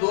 2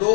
2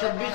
26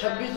26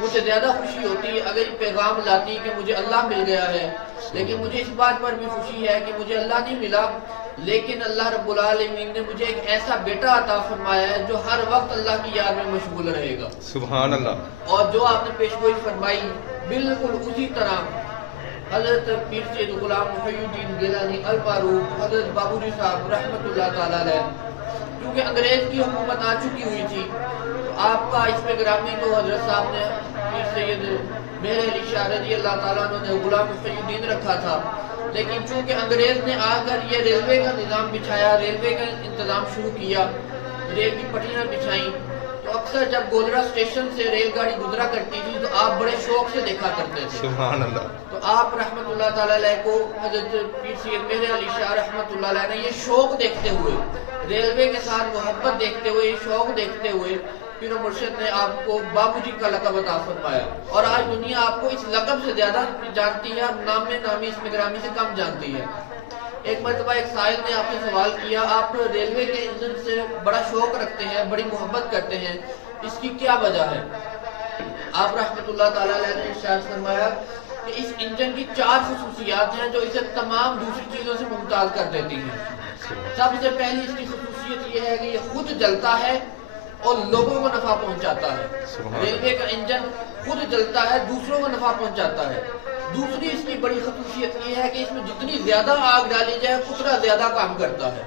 مجھے زیادہ خوشی ہوتی اگر یہ پیغام لاتی کہ مجھے اللہ مل گیا ہے، لیکن مجھے اس بات پر بھی خوشی ہے کہ مجھے اللہ نہیں ملا، لیکن اللہ رب العالمین نے مجھے ایک ایسا بیٹا عطا فرمایا ہے جو ہر وقت اللہ کی یاد میں مشغول رہے گا۔ سبحان اللہ۔ اور جو آپ نے پیشگوئی فرمائی بالکل اسی طرح حضرت پیر سید غلام محی الدین گیلانی المعروف حضرت بابوجی صاحب رحمۃ اللہ تعالیٰ علیہ، کیونکہ انگریز کی حکومت آ چکی ہوئی تھی، تو آپ کا اس میں گرامی تو حضرت صاحب نے پیر سید مہر علی شاہ رضی اللہ تعالیٰ عنہ نے غلام محی الدین رکھا تھا، لیکن چونکہ انگریز نے آ کر یہ ریلوے کا نظام بچھایا، ریلوے کا انتظام شروع کیا، ریل کی پٹریاں بچھائیں، تو اکثر جب گولرا اسٹیشن سے ریل گاڑی گزرا کرتی تھی تو آپ بڑے شوق سے دیکھا کرتے تھے۔ سبحان اللہ۔ تو آپ رحمت اللہ تعالیٰ علیہ کو حضرت پیر سید مہر علی شاہ رحمت اللہ علیہ نے یہ شوق دیکھتے ہوئے، ریلوے کے ساتھ محبت دیکھتے ہوئے، یہ شوق دیکھتے ہوئے پیر و مرشد نے آپ کو بابو جی کا لقب عطا فرمایا، اور آج دنیا آپ کو اس لقب سے زیادہ جانتی ہے اور نام نامی اس میں گرامی سے کم جانتی ہے۔ ایک مرتبہ ایک سائل نے آپ سے سوال کیا، آپ ریلوے کے انجن سے بڑا شوق رکھتے ہیں، بڑی محبت کرتے ہیں، اس کی کیا وجہ ہے؟ آپ رحمت اللہ تعالیٰ علیہ نے ارشاد فرمایا کہ اس انجن کی 4 خصوصیات ہیں جو اسے تمام دوسری چیزوں سے ممتاز کر دیتی ہیں۔ سب سے پہلی اس کی خصوصیت یہ ہے کہ یہ خود جلتا ہے اور لوگوں کو نفع پہنچاتا ہے۔ ریلوے کا انجن خود جلتا ہے، دوسروں کو نفع پہنچاتا ہے۔ دوسری اس کی بڑی خصوصیت یہ ہے کہ اس میں جتنی زیادہ آگ ڈالی جائے اتنا زیادہ کام کرتا ہے،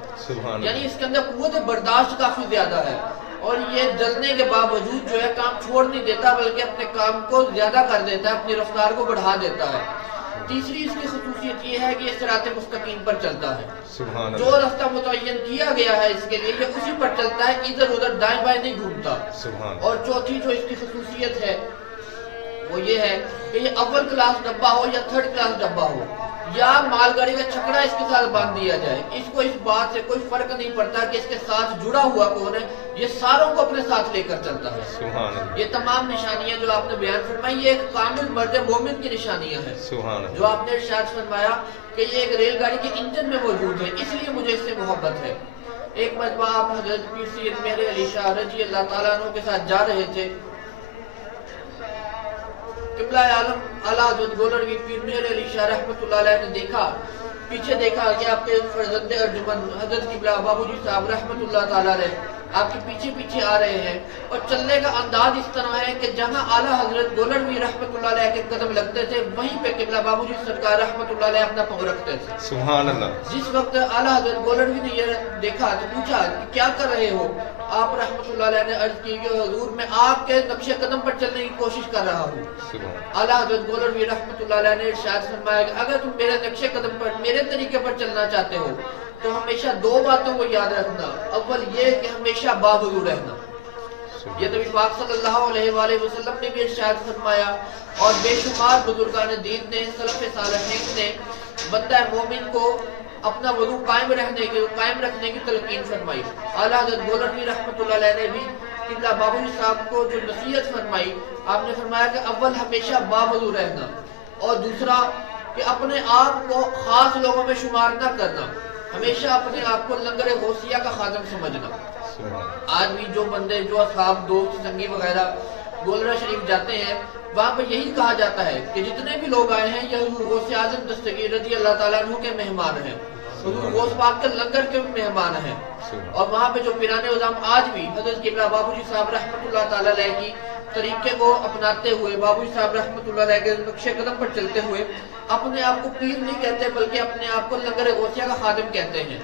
یعنی اس کے اندر قوت برداشت کافی زیادہ ہے، اور یہ جلنے کے باوجود جو ہے کام چھوڑ نہیں دیتا بلکہ اپنے کام کو زیادہ کر دیتا ہے، اپنی رفتار کو بڑھا دیتا ہے۔ تیسری اس کی خصوصیت یہ ہے کہ یہ صراط مستقیم پر چلتا ہے، جو راستہ متعین کیا گیا ہے اس کے لیے یہ اسی پر چلتا ہے، ادھر ادھر دائیں بائیں نہیں گھومتا۔ اور چوتھی جو اس کی خصوصیت ہے وہ یہ ہے کہ یہ اول کلاس ڈبہ ہو یا 3rd کلاس ڈبہ ہو یا مال گاڑی کا چھکڑا اس کے ساتھ باندھ دیا جائے، اس کو اس بات سے کوئی فرق نہیں پڑتا کہ اس کے ساتھ جڑا ہوا کون ہے، یہ ساروں کو اپنے ساتھ لے کر چلتا ہے۔ یہ تمام نشانیاں جو آپ نے بیان فرمائی یہ ایک کامل مرد مومن کی نشانیاں ہیں، جو آپ نے ارشاد فرمایا کہ یہ ایک ریل گاڑی کے انجن میں موجود ہے، اس لیے مجھے اس سے محبت ہے۔ ایک مرتبہ آپ حضرت پیر سید مہر علی شاہ رضی اللہ تعالیٰ عنہ کے ساتھ جا رہے تھے، قبلہ عالم اعلیٰ حضرت گولروی پیر مہر علی شاہ رحمت اللہ علیہ نے دیکھا، پیچھے دیکھا کہ آپ کے فرزند ارجمند حضرت قبلہ بابو جی صاحب رحمت اللہ تعالیٰ علیہ آپ کے پیچھے پیچھے آ رہے ہیں، اور چلنے کا انداز اس طرح ہے کہ جہاں اعلیٰ حضرت گولروی رحمت اللہ علیہ کے قدم لگتے تھے وہیں پہ قبلہ بابو جی سرکار رحمت اللہ علیہ اپنا پاؤں رکھتے تھے۔ سبحان اللہ۔ جس وقت اعلیٰ حضرت گولروی نے یہ دیکھا تو پوچھا کہ کیا کر رہے ہو؟ آپ رحمت اللہ علیہ نے عرض کی کہ حضور میں آپ کے نقش قدم پر چلنے کی کوشش کر رہا ہوں۔ اعلیٰ حضرت گولروی رحمت اللہ علیہ نے ارشاد فرمایا کہ اگر تم میرے نقش قدم پر میرے طریقے پر چلنا چاہتے ہو تو ہمیشہ 2 باتوں کو یاد رکھنا، اول یہ کہ ہمیشہ باوضو رہنا، یہ نبی پاک صلی اللہ علیہ وآلہ وسلم نے بھی ارشاد فرمایا، اور بے شمار بزرگان دین نے سلف صالحین نے بندہ مومن کو اپنا وضو قائم رکھنے کی تلقین فرمائی۔ اعلیٰ حضرت گولروی رحمت اللہ علیہ نے بھی قبلہ بابو جی صاحب کو جو نصیحت فرمائی، آپ نے فرمایا کہ اول ہمیشہ باوضو رہنا، اور دوسرا کہ اپنے آپ کو خاص لوگوں میں شمار نہ کرنا، ہمیشہ اپنے آپ کو لنگر غوثیہ کا خادم سمجھنا۔ آج بھی جو بندے جو اصحاب دوست سنگی وغیرہ گولرا شریف جاتے ہیں وہاں پہ یہی کہا جاتا ہے کہ جتنے بھی لوگ آئے ہیں یہ حضور غوث اعظم دستگیر رضی اللہ تعالیٰ عنہ کے مہمان ہیں، حضور غوث پاک کے لنگر کے مہمان ہیں، اور وہاں پہ جو پیرانے عظام آج بھی حضرت قبلہ بابو جی صاحب رحمت اللہ تعالیٰ علیہ کی طریقے کو اپناتے ہوئے، بابو جی صاحب رحمت اللہ علیہ کے نقش قدم پر چلتے ہوئے اپنے آپ کو پیر نہیں کہتے بلکہ اپنے آپ کو لنگر غوثیہ کا خادم کہتے ہیں،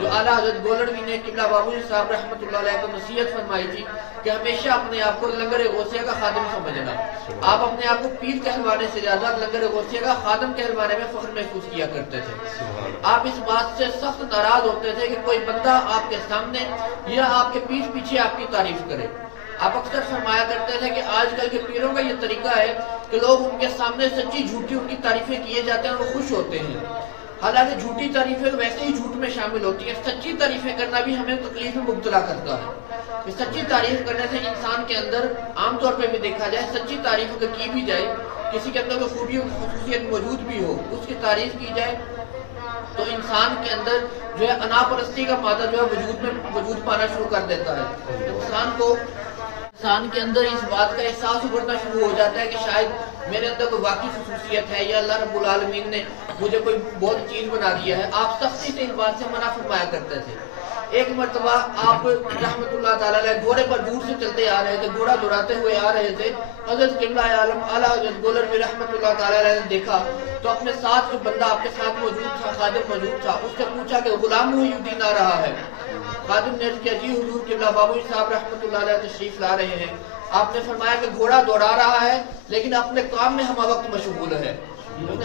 جو اعلیٰ حضرت گولروی نے قبلہ بابو جی صاحب رحمت اللہ علیہ کو نصیحت فرمائی تھی کہ ہمیشہ اپنے آپ کو لنگر غوثیہ کا خادم سمجھنا۔ آپ اپنے آپ کو پیر کہلوانے سے زیادہ لنگر غوثیہ کا خادم کہلوانے میں فخر محسوس کیا کرتے تھے۔ آپ اس بات سے سخت ناراض ہوتے تھے کہ کوئی بندہ آپ کے سامنے یا آپ کے پیچھے پیچھے آپ کی تعریف کرے۔ آپ اکثر فرمایا کرتے تھے کہ آج کل کے پیروں کا یہ طریقہ ہے کہ لوگ ان کے سامنے سچی جھوٹی ان کی تعریفیں کیے جاتے ہیں اور وہ خوش ہوتے ہیں، حالانکہ جھوٹی تعریفیں ویسے ہی جھوٹ میں شامل ہوتی ہیں، سچی تعریفیں کرنا بھی ہمیں تکلیف میں مبتلا کرتا ہے۔ سچی تعریف کرنے سے انسان کے اندر عام طور پہ بھی دیکھا جائے، سچی تعریف اگر کی بھی جائے، کسی کے اندر کوئی خوبی خصوصیت موجود بھی ہو اس کی تعریف کی جائے تو انسان کے اندر جو ہے انا پرستی کا مادہ جو ہے وجود پانا شروع کر دیتا ہے۔ انسان کو انسان کے اندر اس بات کا احساس ابھرنا شروع ہو جاتا ہے کہ شاید میرے اندر کوئی واقعی خصوصیت ہے یا اللہ رب العالمین نے مجھے کوئی بہت چیز بنا دیا ہے. آپ سختی سے اس بات سے منع فرمایا کرتے تھے. ایک مرتبہ آپ رحمت اللہ تعالیٰ علیہ گھوڑے پر دور سے چلتے آ رہے تھے, گھوڑا دوڑاتے ہوئے آ رہے تھے. حضرت قبلہ عالم اعلیٰ حضرت گولروی رحمت اللہ تعالیٰ علیہ نے دیکھا تو اپنے ساتھ جو بندہ آپ کے ساتھ موجود تھا, خادم موجود تھا, اس سے پوچھا کہ غلام محی الدین آ رہا ہے. خادم نے کیا جی حضور قبلہ بابوی صاحب رحمت اللہ علیہ تشریف لا رہے ہیں. آپ نے فرمایا کہ گھوڑا دوڑا رہا ہے لیکن اپنے کام میں ہمہ وقت مشغول ہے.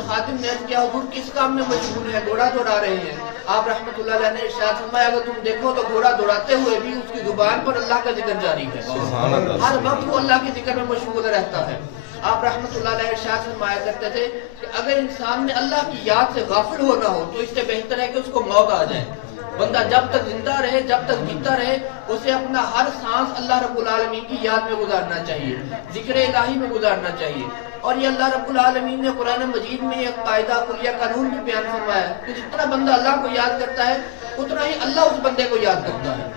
خادم نے کیا حضور کس کام میں مشغول ہے؟ گھوڑا دوڑا رہے ہیں. آپ رحمت اللہ علیہ نے ارشاد فرمایا اگر تم دیکھو تو گھوڑا دوڑاتے ہوئے بھی اس کی زبان پر اللہ کا ذکر جاری ہے, ہر وقت وہ اللہ کے ذکر میں مشغول رہتا ہے. آپ رحمت اللہ علیہ ارشاد فرمایا کرتے تھے کہ اگر انسان نے اللہ کی یاد سے غافل ہونا ہو تو اس سے بہتر ہے کہ اس کو موت آ جائے. بندہ جب تک زندہ رہے, جب تک جیتا رہے, اسے اپنا ہر سانس اللہ رب العالمین کی یاد میں گزارنا چاہیے, ذکر الہی میں گزارنا چاہیے. اور یہ اللہ رب العالمین نے قرآن مجید میں ایک قاعدہ کلیہ قانون بھی بیان فرمایا ہے کہ جتنا بندہ اللہ کو یاد کرتا ہے اتنا ہی اللہ اس بندے کو یاد کرتا ہے.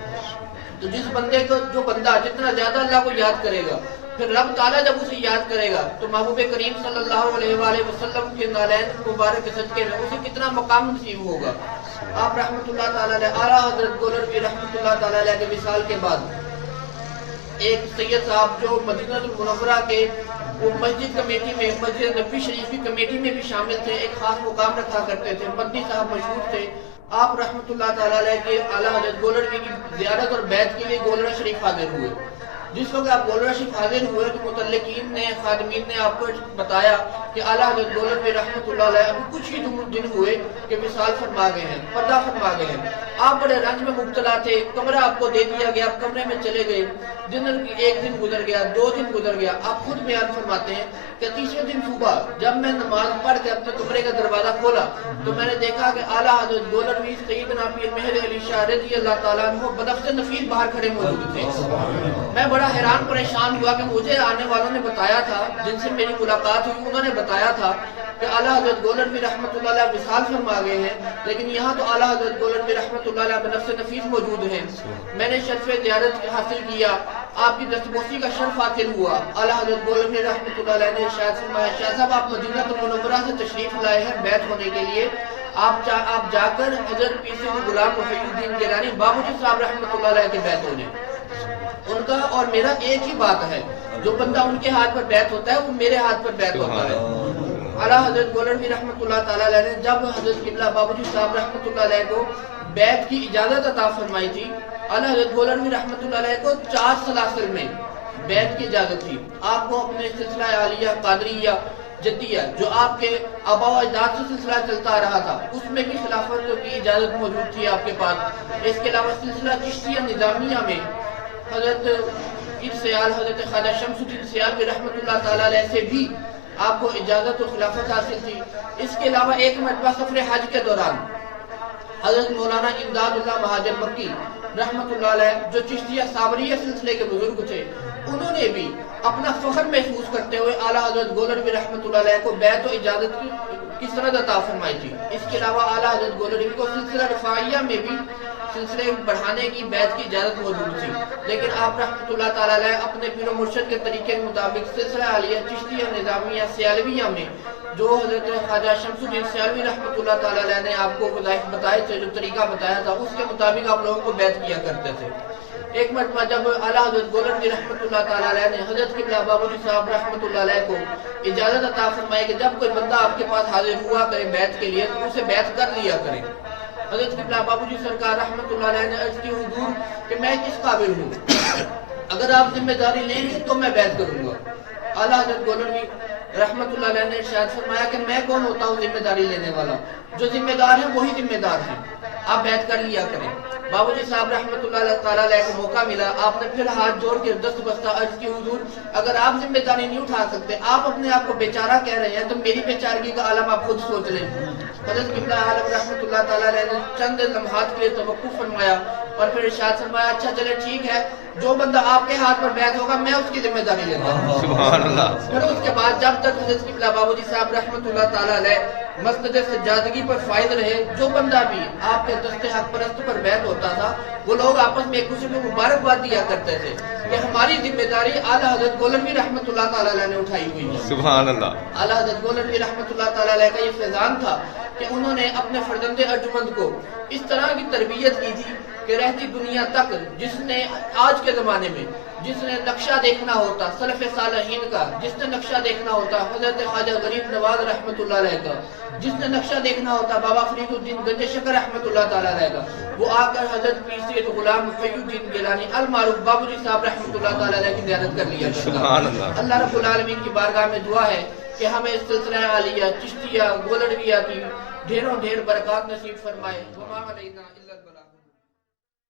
تو جس بندے کو, جو بندہ جتنا زیادہ اللہ کو یاد کرے گا, پھر رب تعالیٰ جب اسے یاد کرے گا تو محبوب کریم صلی اللہ علیہ وآلہ وسلم کے نالین مبارک کے صدقے میں اسے کتنا مقام نصیب ہوگا. آپ رحمت اللہ تعالیٰ علیہ اعلیٰ حضرت گولروی رحمت اللہ تعالیٰ علیہ کے وصال کے بعد ایک سید صاحب جو مدینہ المنورہ کے وہ مسجد کمیٹی میں, مسجد نبوی شریف کی کمیٹی میں بھی شامل تھے, ایک خاص مقام رکھا کرتے تھے. مدنی صاحب مشہور تھے. آپ رحمت اللہ تعالیٰ علیہ کے اعلیٰ حضرت گولروی کی زیارت اور بیعت کے لیے گولرا شریف حاضر ہوئے. جس وقت آپ گولرا شریف حاضر ہوئے تو متعلقین نے, خادمین نے آپ کو بتایا کہ اعلیٰ حضرت گولروی رحمت اللہ علیہ ابھی کچھ ہی دن ہوئے کہ وصال فرما گئے ہیں, پردہ فرما گئے ہیں. آپ بڑے رنج میں مبتلا تھے, کمرہ آپ کو دے دیا گیا, آپ کمرے میں چلے گئے. ایک دن گزر گیا, 2 دن گزر گیا. آپ خود بیان فرماتے ہیں کہ تیسرے دن صبح جب میں نماز پڑھ کے اپنے کمرے کا دروازہ کھولا تو میں نے دیکھا کہ اعلیٰ حضرت گولروی سیدنا پیر مہر علی شاہ رضی اللہ تعالیٰ عنہ بنفس نفیس باہر کھڑے موجود تھے. میں بڑا حیران پریشان ہوا کہ مجھے آنے والوں نے بتایا تھا, جن سے میری ملاقات ہوئی انہوں نے بتایا تھا کہ اعلیٰ حضرت گولروی رحمت اللہ علیہ وصال فرما گئے ہیں, لیکن یہاں تو اعلیٰ حضرت گولروی رحمت اللہ علیہ بنفس نفیس موجود ہیں. میں نے شرف زیارت حاصل کیا, آپ کی دستبوسی کا شرف حاصل ہوا. اعلیٰ حضرت گولروی رحمت اللہ علیہ نے ارشاد فرمایا شاہ صاحب آپ مدینہ المنورہ سے تشریف لائے ہیں بیعت ہونے کے لیے, آپ جا کر حضرت پیر سید غلام محی الدین گیلانی بابوجی صاحب رحمت اللہ علیہ کے بیعت ہو جائیں. ان کا اور میرا ایک ہی بات ہے, جو بندہ ان کے ہاتھ پر بیعت ہوتا ہے وہ میرے ہاتھ پر بیعت ہوتا ہے. اعلیٰ حضرت گولروی رحمت اللہ تعالیٰ علیہ نے جب حضرت قبلہ بابوجی صاحب رحمت اللہ علیہ کو بیعت کی اجازت عطا فرمائی تھی, اعلیٰ حضرت گولروی رحمت اللہ علیہ کو 4 سلاسل میں بیعت کی اجازت تھی. آپ کو اپنے سلسلہ عالیہ قادریہ جدیہ جو آپ کے آبا و اجداد سے سلسلہ چلتا آ رہا تھا اس میں بھی خلافت کی اجازت موجود تھی آپ کے پاس. اس کے علاوہ سلسلہ چشتیہ نظامیہ میں حضرت سیال حضرت خواجہ شمس الدین سیال رحمت اللہ تعالیٰ علیہ سے بھی آپ کو اجازت و خلافت حاصل تھی. اس کے علاوہ ایک مرتبہ سفر حج کے دوران حضرت مولانا امداد اللہ مہاجر مکی رحمت اللہ علیہ جو چشتیہ صابریہ سلسلے کے بزرگ تھے, انہوں نے بھی اپنا فخر محسوس کرتے ہوئے اعلیٰ حضرت گولروی رحمت اللہ علیہ کو بیعت و اجازت کی سند عطا فرمائی تھی. اس کے علاوہ اعلیٰ حضرت گولروی کو سلسلہ رفاعیہ میں بھی سلسلے بڑھانے کی بیعت کی اجازت موجود تھی, لیکن آپ رحمت اللہ تعالیٰ علیہ اپنے پیر و مرشد کے طریقے کے مطابق سلسلہ عالیہ چشتیہ نظامیہ سیالویہ میں جو حضرت خواجہ شمس الدین سیالوی رحمت اللہ تعالیٰ علیہ نے آپ کو وظائف بتائے تھے, جو طریقہ بتایا تھا اس کے مطابق آپ لوگوں کو بیعت کیا کرتے تھے. ایک مرتبہ جب اعلیٰ حضرت گولروی رحمت اللہ تعالیٰ علیہ نے حضرت قبلہ بابوجی صاحب رحمت اللہ علیہ کو اجازت عطا فرمائی کہ جب کوئی بندہ آپ کے پاس حاضر ہوا کرے بیعت کے لیے تو اسے بیعت کر لیا کرے. حضرت قبلہ بابوجی سرکار رحمت اللہ علیہ نے عرض کی حضور کہ میں کس قابل ہوں, اگر آپ ذمہ داری لیں گے تو میں بیعت کروں گا. اعلیٰ حضرت گولروی رحمت اللہ علیہ نے ارشاد فرمایا کہ میں کون ہوتا ہوں ذمہ داری لینے والا, جو ذمہ دار ہیں وہی ذمہ دار ہیں, آپ بیعت کر لیا کریں. بابوجی صاحب رحمت اللہ تعالیٰ علیہ کو موقع ملا, آپ نے پھر ہاتھ جوڑ کے دست بستہ عرض کی حضور اگر آپ ذمہ داری نہیں اٹھا سکتے, آپ اپنے آپ کو بیچارہ کہہ رہے ہیں, تو میری بیچارگی کا عالم آپ خود سوچ لیں. حضرت قبلہ عالم رحمت اللہ تعالیٰ علیہ نے چند لمحات کے لیے توقف فرمایا اور پھر ارشاد فرمایا اچھا چلے ٹھیک ہے, جو بندہ آپ کے ہاتھ پر بیعت ہوگا میں اس کی ذمہ داری لیتا ہوں. سبحان اللہ. پھر اس کے بعد جب تک حضرت قبلہ بابوجی صاحب رحمت اللہ تعالیٰ علیہ مسند سجادگی پر فائز رہے. جو بندہ بھی آپ کے دست حق پرست پر بیعت ہوتا تھا وہ لوگ آپس میں ایک دوسرے کو مبارکباد دیا کرتے تھے کہ ہماری ذمہ داری اعلیٰ حضرت گولنوی رحمۃ اللہ تعالیٰ علیہ نے اٹھائی ہوئی ہے. سبحان اللہ. اعلیٰ حضرت گولنوی رحمۃ اللہ تعالیٰ علیہ کا یہ فیضان تھا کہ انہوں نے اپنے فرزند ارجمند کو اس طرح کی تربیت کی تھی کہ رہتی دنیا تک جس نے آج کے زمانے میں جس نے نقشہ دیکھنا ہوتا سلف صالحین کا، جس نے نقشہ دیکھنا ہوتا حضرت خواجہ غریب نواز رحمۃ اللہ علیہ کا، جس نے نقشہ دیکھنا ہوتا بابا فرید الدین گنج شکر رحمۃ اللہ تعالیٰ علیہ کا، وہ آ کر حضرت پیر سید غلام محی الدین گیلانی المعروف بابوجی صاحب رحمۃ اللہ تعالیٰ علیہ کی زیارت کر لیا. سبحان اللہ. اللہ رب العالمین کی بارگاہ میں دعا ہے کہ ہمیں اس سلسلہ عالیہ چشتیہ گولڑویہ کی ڈھیروں ڈھیر برکات نصیب فرمائے. وما علینا